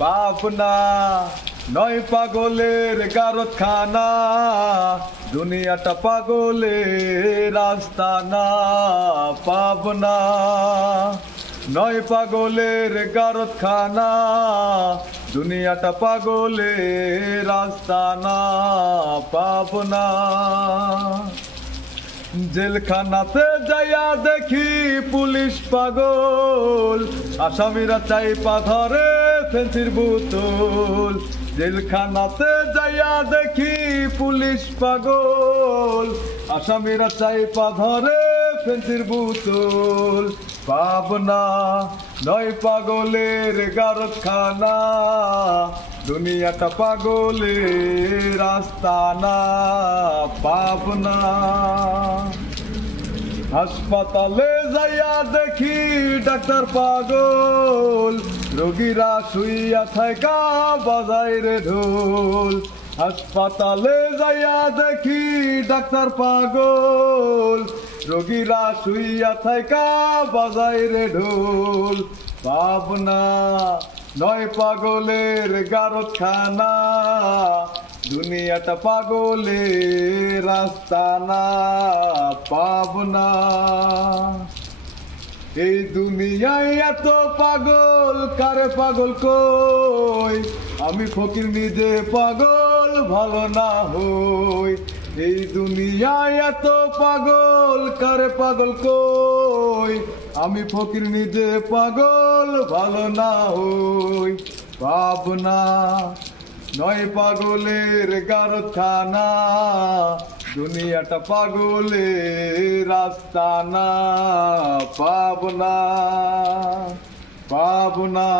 পাবনা নয় পাগলের গারতখানা, দুনিয়াটা পাগলের আস্তানা। পাবনা নয় পাগলের গারতখানা, দুনিয়াটা পাগলের আস্তানা। পাবনা জেলখানাতে যাইয়া দেখি পুলিশ পাগল, আসামিরা চাইপা ধরে ফেন্সির বোতল। জেলখানাতে যাইয়া দেখি পুলিশ পাগল, আসামিরা চাইপা ধরে ফেন্সির বোতল। পাবনা নয় পাগলের গারতখানা, দুনিয়াটা পাগলের আস্তানা। পাবনা হাসপাতালে যাইয়া দেখি ডাক্তার পাগল, রোগীরা শুইয়া থাকা বাজায় রে ঢোল। হাসপাতালে যাইয়া দেখি ডাক্তার পাগল, রোগীরা শুইয়া থাকা বাজায় রে ঢোল। পাবনা নয় পাগলের গারতখানা, দুনিয়াটা পাগলের আস্তানা। পাবনা এই দুনিয়ায় এত পাগল, কারে পাগল কই, আমি ফকির নিজে পাগল ভালো না হই। এই দুনিয়ায় এত পাগল, কারে পাগল কই, আমি ফকির নিজে পাগল ভালো না হই। পাবনা নয় পাগলের গারতখানা, দুনিয়াটা পাগলের আস্তানা। পাবনা পাবনা।